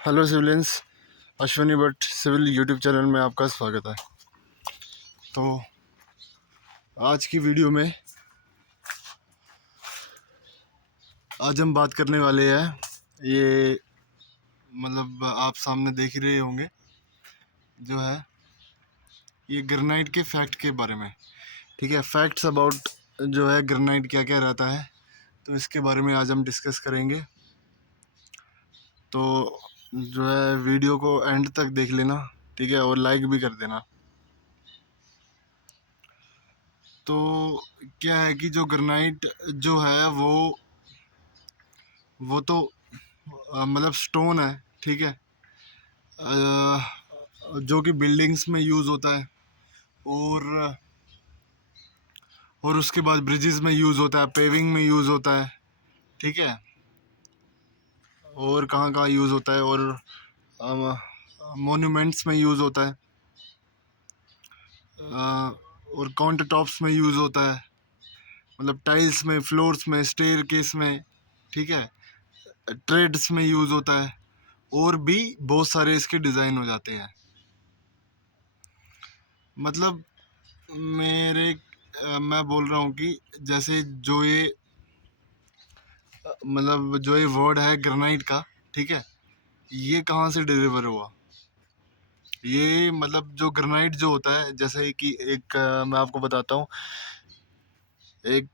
Hello civilians, Ashwini Bhatt civil YouTube channel में आपका स्वागत है। तो आज की वीडियो में आज हम बात करने वाले हैं, ये मतलब आप सामने देख ही रहे होंगे, जो है ये ग्रेनाइट के फैक्ट के बारे में। ठीक है, फैक्ट्स अबाउट जो है ग्रेनाइट क्या क्या रहता है, तो इसके बारे में आज हम डिस्कस करेंगे। तो जो है वीडियो को एंड तक देख लेना, ठीक है, और लाइक भी कर देना। तो क्या है कि जो ग्रेनाइट जो है वो तो मतलब स्टोन है, ठीक है, जो कि बिल्डिंग्स में यूज़ होता है और उसके बाद ब्रिजेस में यूज़ होता है, पेविंग में यूज़ होता है, ठीक है, और कहाँ कहाँ यूज़ होता है, और मोन्यूमेंट्स में यूज़ होता है, और काउंटर टॉप्स में यूज़ होता है, मतलब टाइल्स में, फ्लोर्स में, स्टेयर केस में, ठीक है, ट्रेड्स में यूज़ होता है, और भी बहुत सारे इसके डिज़ाइन हो जाते हैं। मतलब मैं बोल रहा हूँ कि जैसे जो ये वर्ड है ग्रेनाइट का, ठीक है, ये कहाँ से डिलीवर हुआ। ये मतलब जो ग्रेनाइट जो होता है, जैसे कि मैं आपको बताता हूँ। एक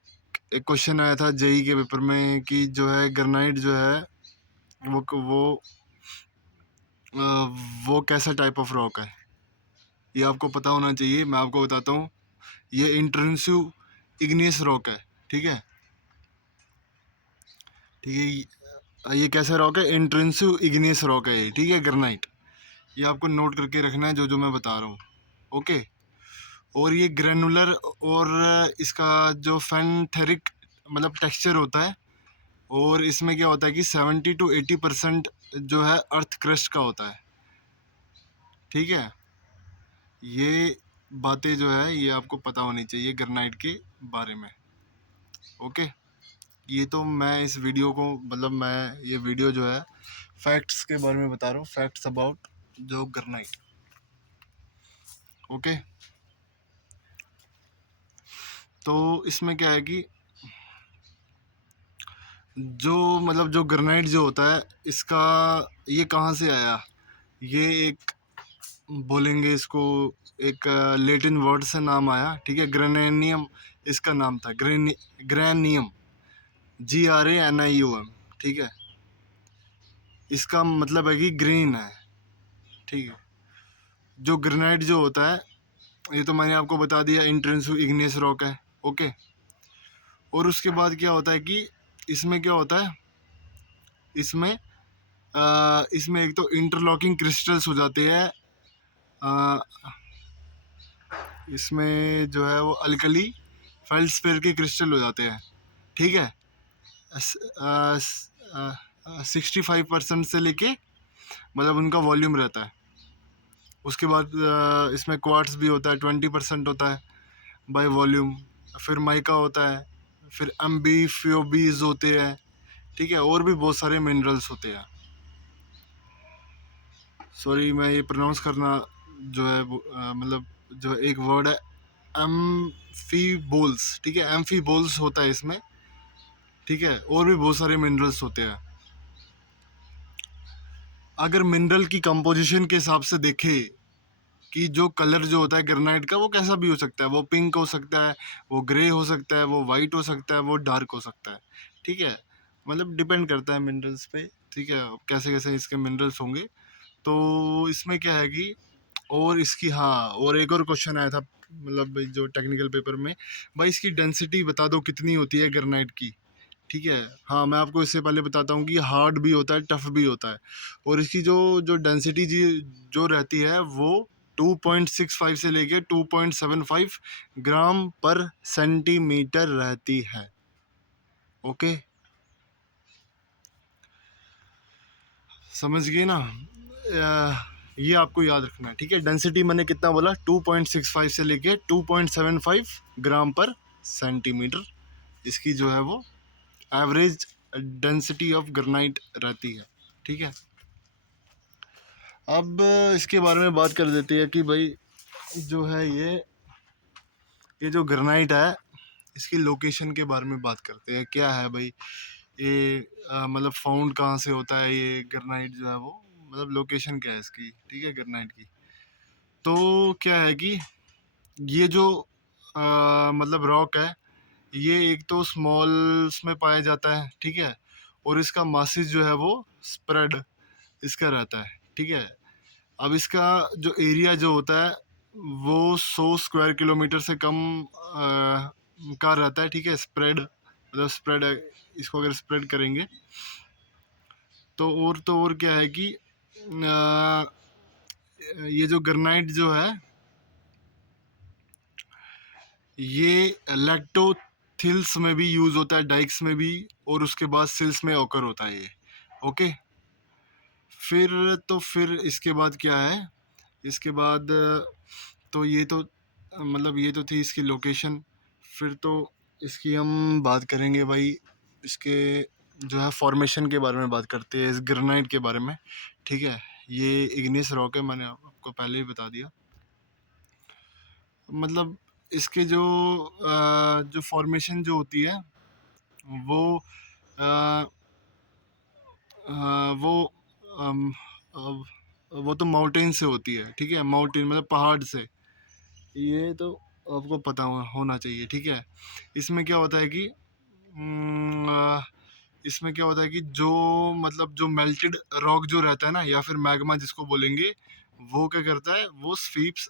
एक क्वेश्चन आया था जेई के पेपर में कि जो है ग्रेनाइट जो है वो वो वो कैसा टाइप ऑफ रॉक है, ये आपको पता होना चाहिए। मैं आपको बताता हूँ, ये इंट्रिंसिव इग्नियस रॉक है, ठीक है। ठीक है, ये कैसा रॉक है, इंट्रिंसिव इग्नियस रॉक है ये, ठीक है, ग्रेनाइट। ये आपको नोट करके रखना है जो जो मैं बता रहा हूँ, ओके। और ये ग्रेनुलर, और इसका जो फेनथेरिक मतलब टेक्सचर होता है, और इसमें क्या होता है कि 70 to 80% जो है अर्थ क्रस्ट का होता है, ठीक है। ये बातें जो है ये आपको पता होनी चाहिए ग्रेनाइट के बारे में, ओके। ये तो मैं इस वीडियो को मतलब मैं ये वीडियो जो है फैक्ट्स के बारे में बता रहा हूँ, फैक्ट्स अबाउट जो ग्रेनाइट, ओके। तो इसमें क्या है कि जो ग्रेनाइट जो होता है, इसका ये कहाँ से आया, ये एक बोलेंगे इसको, एक लेटिन वर्ड से नाम आया, ठीक है। ग्रेनेनियम इसका नाम था, ग्रेनियम, GRANIUM, ठीक है। इसका मतलब है कि ग्रीन है, ठीक है। जो ग्रेनाइट जो होता है, ये तो मैंने आपको बता दिया, इंट्रिंसिक इग्नियस रॉक है, ओके। और उसके बाद क्या होता है कि इसमें क्या होता है, इसमें एक तो इंटरलॉकिंग क्रिस्टल्स हो जाते हैं, इसमें जो है वो अल्कली फेल्डस्पेर के क्रिस्टल हो जाते हैं, ठीक है। 65% से लेके मतलब उनका वॉल्यूम रहता है। उसके बाद इसमें क्वार्ट्स भी होता है, 20% होता है बाय वॉल्यूम। फिर माइका होता है, फिर एम्बीफियोबीज होते हैं, ठीक है, और भी बहुत सारे मिनरल्स होते हैं। सॉरी, मैं ये प्रोनाउंस करना जो है मतलब जो एक वर्ड है एम्फीबोल्स, ठीक है, एम्फीबोल्स होता है इसमें, ठीक है, और भी बहुत सारे मिनरल्स होते हैं। अगर मिनरल की कंपोजिशन के हिसाब से देखें कि जो कलर जो होता है ग्रेनाइट का, वो कैसा भी हो सकता है, वो पिंक हो सकता है, वो ग्रे हो सकता है, वो वाइट हो सकता है, वो डार्क हो सकता है, ठीक है। मतलब डिपेंड करता है मिनरल्स पे, ठीक है, कैसे कैसे इसके मिनरल्स होंगे। तो इसमें क्या है कि और इसकी, हाँ, और एक और क्वेश्चन आया था मतलब जो टेक्निकल पेपर में, भाई इसकी डेंसिटी बता दो कितनी होती है ग्रेनाइट की, ठीक है। हाँ, मैं आपको इससे पहले बताता हूँ कि हार्ड भी होता है, टफ भी होता है, और इसकी जो जो डेंसिटी जी जो रहती है वो 2.65 से लेके 2.75 ग्राम पर सेंटीमीटर रहती है, ओके। समझ गए ना। ये आपको याद रखना है, ठीक है। डेंसिटी मैंने कितना बोला, 2.65 से लेके 2.75 ग्राम पर सेंटीमीटर, इसकी जो है वो एवरेज डेंसिटी ऑफ ग्रेनाइट रहती है, ठीक है। अब इसके बारे में बात कर देते हैं कि भाई जो है ये जो ग्रेनाइट है, इसकी लोकेशन के बारे में बात करते हैं। क्या है भाई ये, मतलब फाउंड कहाँ से होता है ये ग्रेनाइट जो है वो, मतलब लोकेशन क्या है इसकी, ठीक है, ग्रेनाइट की। तो क्या है कि ये जो मतलब रॉक है, ये एक तो स्मॉल्स में पाया जाता है, ठीक है, और इसका मासिस जो है वो स्प्रेड इसका रहता है, ठीक है। अब इसका जो एरिया जो होता है वो 100 स्क्वायर किलोमीटर से कम का रहता है, ठीक है। स्प्रेड मतलब स्प्रेड है, इसको अगर स्प्रेड करेंगे तो और क्या है कि ये जो ग्रेनाइट जो है ये लैक्टोथिल्स में भी यूज होता है, डाइक्स में भी, और उसके बाद सिल्स में ऑकर होता है ये। ओके, फिर इसके बाद क्या है, इसके बाद तो ये तो मतलब ये तो थी इसकी लोकेशन। फिर तो इसकी हम बात करेंगे भाई, इसके जो है फॉर्मेशन के बारे में बात करते हैं, इस ग्रेनाइट के बारे में, ठीक है। ये इग्नियस रॉक है, मैंने आपको पहले ही बता दिया। मतलब इसके जो फॉर्मेशन जो होती है वो अ, वो अम, वो तो माउंटेन से होती है, ठीक है, माउंटेन मतलब पहाड़ से। ये तो आपको पता होना चाहिए, ठीक है। इसमें क्या होता है कि इसमें क्या होता है कि जो मतलब जो मेल्टेड रॉक जो रहता है ना, या फिर मैग्मा जिसको बोलेंगे, वो क्या करता है, वो स्वीप्स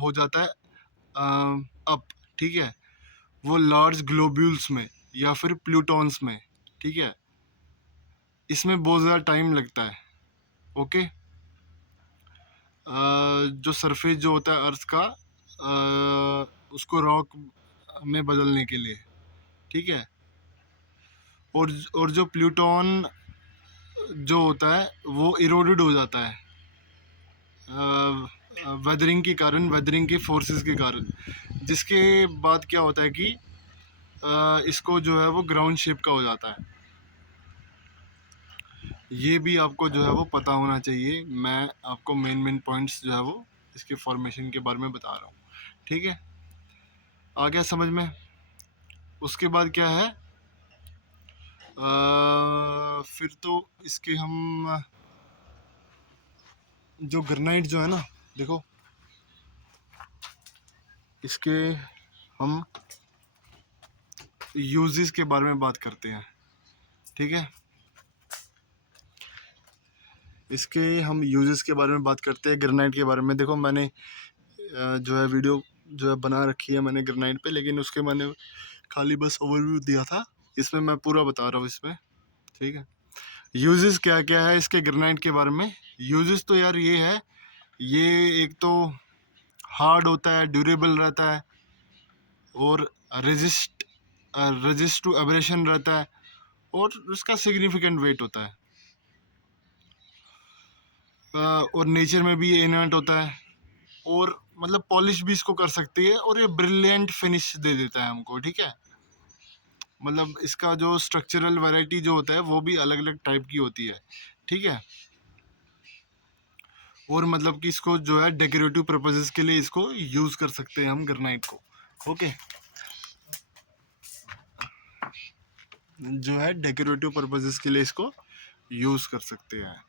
हो जाता है अप, ठीक है, वो लार्ज ग्लोब्यूल्स में या फिर प्लूटॉन्स में, ठीक है। इसमें बहुत ज़्यादा टाइम लगता है। ओके, जो सरफेस जो होता है अर्थ का, उसको रॉक में बदलने के लिए, ठीक है। और जो प्लूटोन जो होता है वो इरोडेड हो जाता है वेदरिंग के कारण, वेदरिंग के फोर्सेस के कारण, जिसके बाद क्या होता है कि इसको जो है वो ग्राउंड शेप का हो जाता है। ये भी आपको जो है वो पता होना चाहिए। मैं आपको मेन मेन पॉइंट्स जो है वो इसके फॉर्मेशन के बारे में बता रहा हूँ, ठीक है। आ गया समझ में। उसके बाद क्या है, फिर तो इसके हम जो ग्रेनाइट जो है ना, देखो इसके हम यूजेस के बारे में बात करते हैं, ठीक है। इसके हम यूजेस के बारे में बात करते हैं, ग्रेनाइट के बारे में। देखो मैंने जो है वीडियो जो है बना रखी है मैंने ग्रेनाइट पे, लेकिन उसके मैंने खाली बस ओवरव्यू दिया था, इसमें मैं पूरा बता रहा हूँ इसमें, ठीक है। यूजेस क्या क्या है इसके ग्रेनाइट के बारे में। यूजेस तो यार ये है, ये एक तो हार्ड होता है, ड्यूरेबल रहता है, और रेजिस्ट रेजिस्ट टू एब्रेशन रहता है, और उसका सिग्निफिकेंट वेट होता है। और नेचर में भी ये इनर्ट होता है, और मतलब पॉलिश भी इसको कर सकती है, और ये ब्रिलियंट फिनिश दे देता है हमको, ठीक है। मतलब इसका जो स्ट्रक्चरल वैरायटी जो होता है वो भी अलग अलग टाइप की होती है, ठीक है। और मतलब कि इसको जो है डेकोरेटिव पर्पजेस के लिए इसको यूज कर सकते हैं हम ग्रेनाइट को। ओके, जो है डेकोरेटिव पर्पजेस के लिए इसको यूज कर सकते हैं।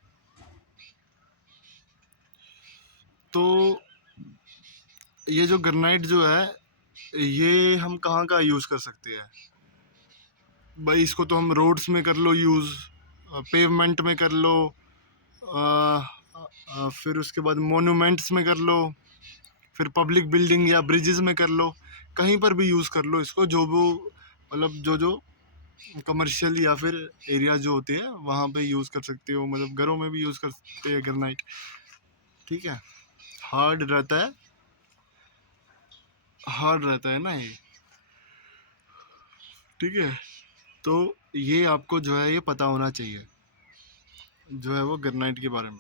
तो ये जो ग्रेनाइट जो है ये हम कहाँ का यूज कर सकते हैं भाई। इसको तो हम रोड्स में कर लो यूज, पेवमेंट में कर लो, फिर उसके बाद मोन्यूमेंट्स में कर लो, फिर पब्लिक बिल्डिंग या ब्रिजेस में कर लो, कहीं पर भी यूज़ कर लो इसको। जो वो मतलब जो जो कमर्शियल या फिर एरिया जो होते हैं वहाँ पे यूज़ कर सकते हो, मतलब घरों में भी यूज़ कर सकते हैं ग्रेनाइट, ठीक है। हार्ड रहता है, हार्ड रहता है ना ये, ठीक है। तो ये आपको जो है ये पता होना चाहिए, जो है वो ग्रेनाइट के बारे में।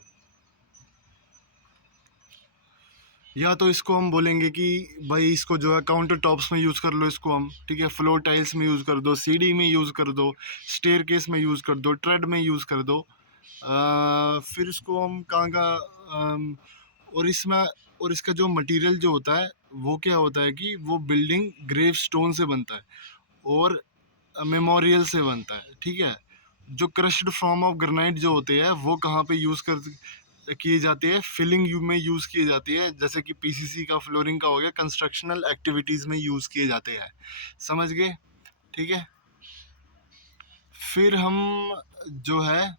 या तो इसको हम बोलेंगे कि भाई इसको जो है काउंटर टॉप्स में यूज़ कर लो इसको हम, ठीक है, फ्लोर टाइल्स में यूज़ कर दो, सीढ़ी में यूज़ कर दो, स्टेयर केस में यूज़ कर दो, ट्रेड में यूज़ कर दो। फिर इसको हम कहाँ का और इसमें और इसका जो मटेरियल जो होता है वो क्या होता है कि वो बिल्डिंग ग्रेव स्टोन से बनता है और मेमोरियल से बनता है, ठीक है। जो क्रश्ड फॉर्म ऑफ ग्रेनाइट जो होते हैं वो कहाँ पे यूज़ कर किए जाते हैं, फिलिंग यू में यूज़ किए जाती है, जैसे कि पीसीसी का, फ्लोरिंग का हो गया, कंस्ट्रक्शनल एक्टिविटीज़ में यूज़ किए जाते हैं, समझ गए, ठीक है। फिर हम जो है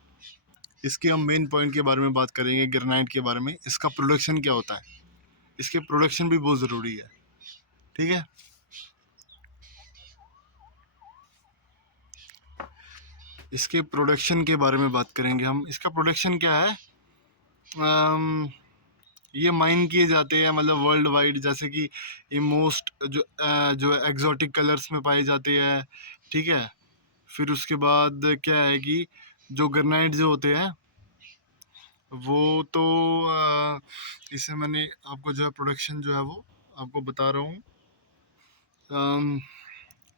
इसके हम मेन पॉइंट के बारे में बात करेंगे, ग्रेनाइट के बारे में। इसका प्रोडक्शन क्या होता है, इसके प्रोडक्शन भी बहुत ज़रूरी है, ठीक है। इसके प्रोडक्शन के बारे में बात करेंगे हम। इसका प्रोडक्शन क्या है, ये माइन किए जाते हैं मतलब वर्ल्ड वाइड, जैसे कि ये मोस्ट जो एग्जॉटिक कलर्स में पाए जाते हैं, ठीक है। फिर उसके बाद क्या है कि जो ग्रेनाइट जो होते हैं वो तो इसे मैंने आपको जो है प्रोडक्शन जो है वो आपको बता रहा हूँ।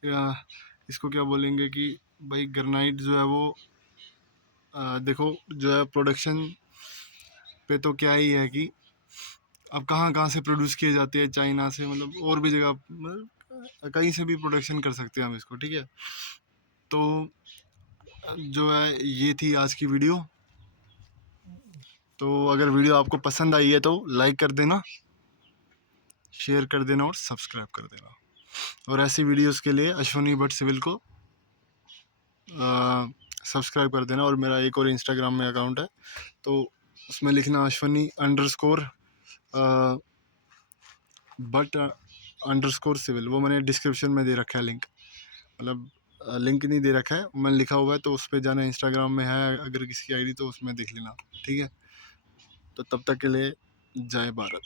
या इसको क्या बोलेंगे कि भाई ग्रेनाइट जो है वो देखो जो है प्रोडक्शन पे तो क्या ही है कि अब कहाँ कहाँ से प्रोड्यूस किए जाते हैं, चाइना से, मतलब और भी जगह, मतलब कहीं से भी प्रोडक्शन कर सकते हैं हम इसको, ठीक है। तो जो है ये थी आज की वीडियो। तो अगर वीडियो आपको पसंद आई है तो लाइक कर देना, शेयर कर देना और सब्सक्राइब कर देना। और ऐसी वीडियोस के लिए अश्वनी भट्ट सिविल को सब्सक्राइब कर देना। और मेरा एक और इंस्टाग्राम में अकाउंट है, तो उसमें लिखना अश्वनी_भट्ट _सिविल, वो मैंने डिस्क्रिप्शन में दे रखा है लिंक, मतलब लिंक नहीं दे रखा है, मैंने लिखा हुआ है, तो उस पर जाना, इंस्टाग्राम में है अगर किसी की आईडी तो उसमें देख लेना, ठीक है। तो तब तक के लिए जय भारत।